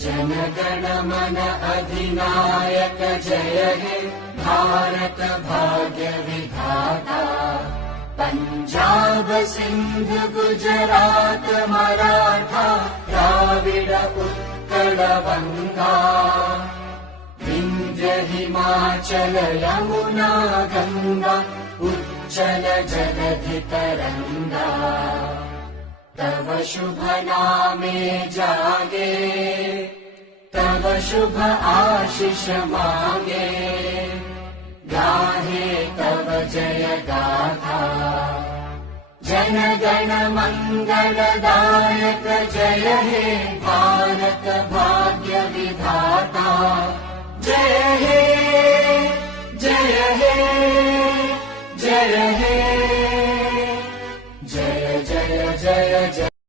जनगण मन अधिनायक जय हे भारत भाग्य विधाता। पंजाब सिंध गुजरात मराठा द्राविड उत्कल गंगा। विंध्य हिमाचल यमुना गंगा उच्चल जलधि तरंगा। तव शुभ नामे जागे तव शुभ आशीष मांगे। गाहे तव जय गाथा जन गण मंगलदायक जय हे भारत भाग्य विधाता। जय हे जय हे जय हे।